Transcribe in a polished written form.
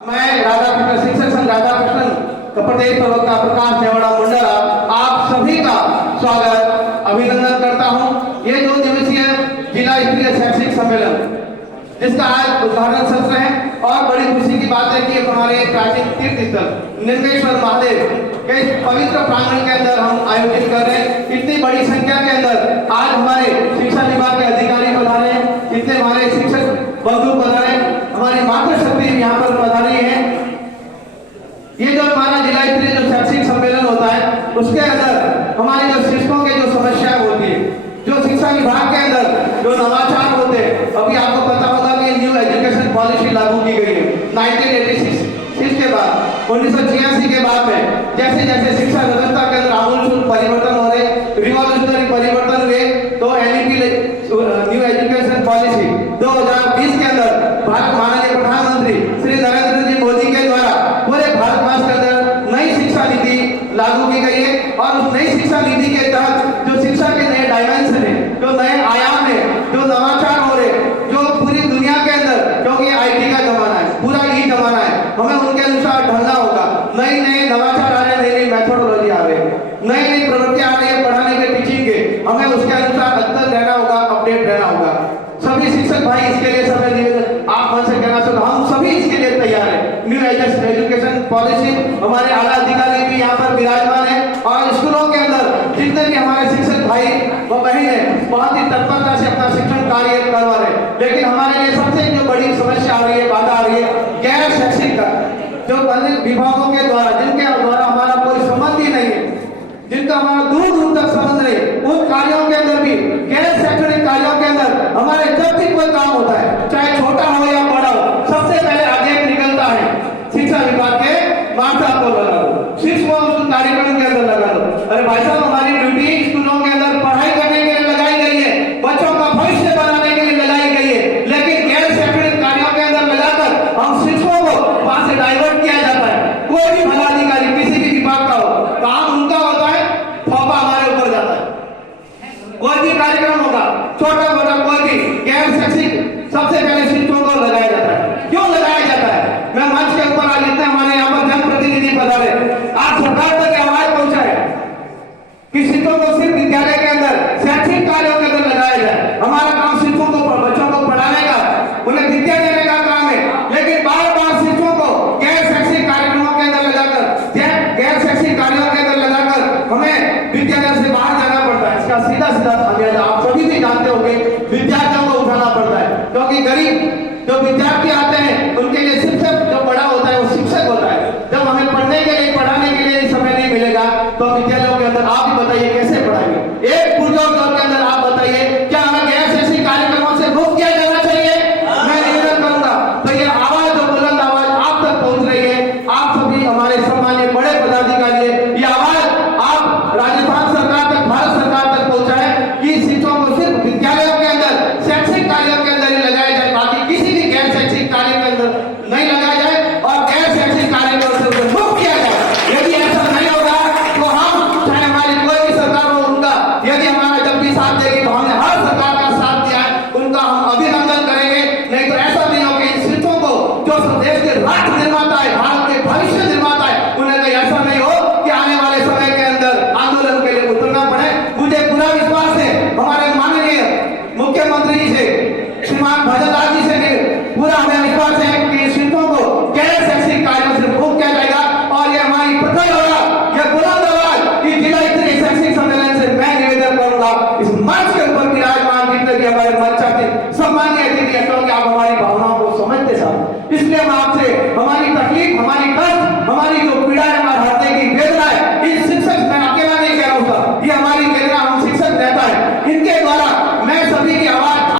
मैं राधाकृष्ण शिक्षक संघ राधाकृष्ण प्रदेश प्रवक्ता प्रकाश नेवाड़ा मंडला आप सभी का स्वागत अभिनंदन करता हूं। ये 2 दिवसीय जिला स्तरीय शैक्षिक सम्मेलन जिसका आज उद्घाटन सत्र है और बड़ी खुशी की बात है कि हमारे प्राचीन तीर्थ स्थल निर्मेश्वर महादेव के पवित्र प्रांगण के अंदर हम आयोजित कर रहे हैं। इतनी बड़ी संख्या के अंदर आज हमारे शिक्षा विभाग के अधिकारी पधारे, इतने हमारे शिक्षक बंधु पधारे, हमारी मातृशक्ति यहाँ पर पधारी है। ये जो हमारा जिला स्तरीय जो शैक्षिक सम्मेलन होता है उसके अंदर हमारे जो शिक्षकों के जो समस्याएं होती है, जो शिक्षा विभाग के अंदर जो नवाचार होते हैं, अभी आपको पता होगा कि न्यू एजुकेशन पॉलिसी लागू की गई है 1986 के बाद 1986 के बाद में जैसे जैसे शिक्षा व्यवस्था के अंदर आमूल परिवर्तन हो रहे, रिवॉल्यूशनरी परिवर्तन हुए, तो एनईपी न्यू एजुकेशन पॉलिसी 2020 के अंदर भारत माननीय प्रधानमंत्री श्री नरेंद्र जी मोदी के द्वारा पूरे भारतवर्ष के अंदर नई शिक्षा नीति लागू की गई है। और उस नई शिक्षा नीति के तहत जो शिक्षा के नए डायमेंशन है, जो नए आयाम है, जो नवाचार हो रहे, जो पूरी दुनिया के अंदर, क्योंकि आईटी का जमाना है, पूरा ई जमाना है, हमें उनके अनुसार ढलना होगा। नई नए नवाचार आ रहे, नई नई मेथोडोलॉजी आ रही है, नई नई प्रवृत्ति आ रही है पढ़ाने के, टीचिंग के, हमें उसके अनुसार अद्यतन रहना होगा, अपडेट रहना होगा। सभी शिक्षक भाई इसके लिए समय निवेदन आप मन से कहना चाहते, हम सभी इसके लिए तैयार है। न्यू एजुकेशन पॉलिसी, हमारे आला अधिकारी भी यहाँ पर विराजमान है और स्कूलों के अंदर जितने भी हमारे शिक्षक भाई व बहन है बहुत ही तत्परता से अपना शिक्षण कार्य करवा रहे। लेकिन हमारे लिए सबसे जो बड़ी समस्या आ रही है, बाधा आ रही है, गैर शैक्षिक का जो अन्य विभागों के द्वारा, जिनके द्वारा हमारा कोई संबंध ही नहीं है, जिनका हमारा दूर दूर तक संबंध नहीं, उन कार्यों के अंदर भी, गैर शैक्षणिक कार्यों के अंदर हमारे जब भी कोई काम होता है, चाहे छोटा हो या बड़ा हो, सबसे पहले आदेश निकलता है शिक्षा विभाग के मास्टर को लगा दो, शिक्षकों को उस कार्यक्रम के अंदर लगा दो। अरे भाई साहब, हमारी ड्यूटी स्कूलों के अंदर पढ़ाई करने के लिए लगाई गई है, बच्चों का भविष्य बनाने के लिए लगाई गई है, लेकिन गैर शैक्षणिक कार्यों के अंदर लगाकर हम शिक्षकों को वहां से डाइवर्ट किया जाता है। कोई भी पदाधिकारी किसी भी विभाग का हो, काम उनका होता है, फौका हमारे ऊपर जाता है। कोई भी कार्यक्रम होगा, छोटा बड़ा कोई भी गैर शैक्षिक, सबसे पहले शिक्षकों को लगाया जाता है। क्यों लगाया जाता है? मैं मंच के ऊपर आज इतने हमारे यहाँ पर जनप्रतिनिधि पधारे, आप सरकार तक आवाज पहुंचाए कि शिक्षकों को सिर्फ विद्यालय के अंदर शैक्षिक कार्यों के अंदर लगाया जाए। हमारा काम शिक्षकों को, बच्चों को पढ़ाने का, उन्हें विद्या देने का काम है, लेकिन बार बार शिक्षकों को गैर शैक्षिक कार्यक्रमों के अंदर लगाकर, गैर शैक्षिक कार्यों के अंदर लगाकर हमें विद्यालय से बाहर जाना पड़ता है। इसका सीधा सीधा खामियाजा आप सभी भी जानते होंगे, विद्यार्थियों को उठाना पड़ता है, क्योंकि गरीब जो विद्यार्थी आते हैं उनके लिए शिक्षक जो बड़ा होता है वो शिक्षक होता है। जब हमें पढ़ने के लिए, पढ़ाने के लिए समय नहीं मिलेगा तो विद्यालयों के अंदर आप ही बताइए कैसे पढ़ाएंगे। एक पुरजोर दौर के अंदर आप बताइए, क्या हमें गैर शैक्षिक कार्यक्रमों से मुक्त किया जाना चाहिए? मैं निवेदन करूंगा तो ये आवाज, जो बुलंद आवाज आप तक पहुंच रही है, आप सभी हमारे सम्मान्य बड़े पदाधिकारी है, ये आवाज आप राजस्थान सरकार तक, भारत सरकार तक पहुंचाए कि शिक्षकों को सिर्फ विद्यालयों के अंदर शैक्षिक कार्यों के अंदर ही लगाया जाए, बाकी किसी भी गैर शैक्षिक कार्य के अंदर नहीं लगाया जाए और गैर शैक्षिक कार्य को मुक्त किया जाए। यदि ऐसा नहीं होगा तो हम, चाहे हमारी कोई भी सरकार हो, उनका यदि हमारा जब भी साथ देगी तो हमने हर सरकार का साथ दिया है, उनका हम अभिनंदन करेंगे। नहीं तो ऐसा नहीं हो कि इन शिक्षकों को, जो देश के राष्ट्र निर्माता है, भारत के भविष्य निर्माता है, उन्हें कहीं ऐसा नहीं हो कि आने वाले समय के अंदर आंदोलन के लिए उतरना पड़े। मुझे पूरा विश्वास है हमारे माननीय मुख्यमंत्री जी से, श्रीमान भजनलाल जी से पूरा हमें विश्वास है कि शिक्षकों को गैर शैक्षिक कार्यों से मुक्त किया जाएगा। और ये हमारी प्रखर होगा, यह बुलंद आवाज कि जिला स्तरीय शैक्षिक सम्मेलन से मैं निवेदन करूंगा, इस मंच के ऊपर विराजमान जितने भी हमारे मंच के सम्मानीय अतिथि, क्योंकि आप हमारी भावनाओं को समझते साथ, इसलिए हम आपसे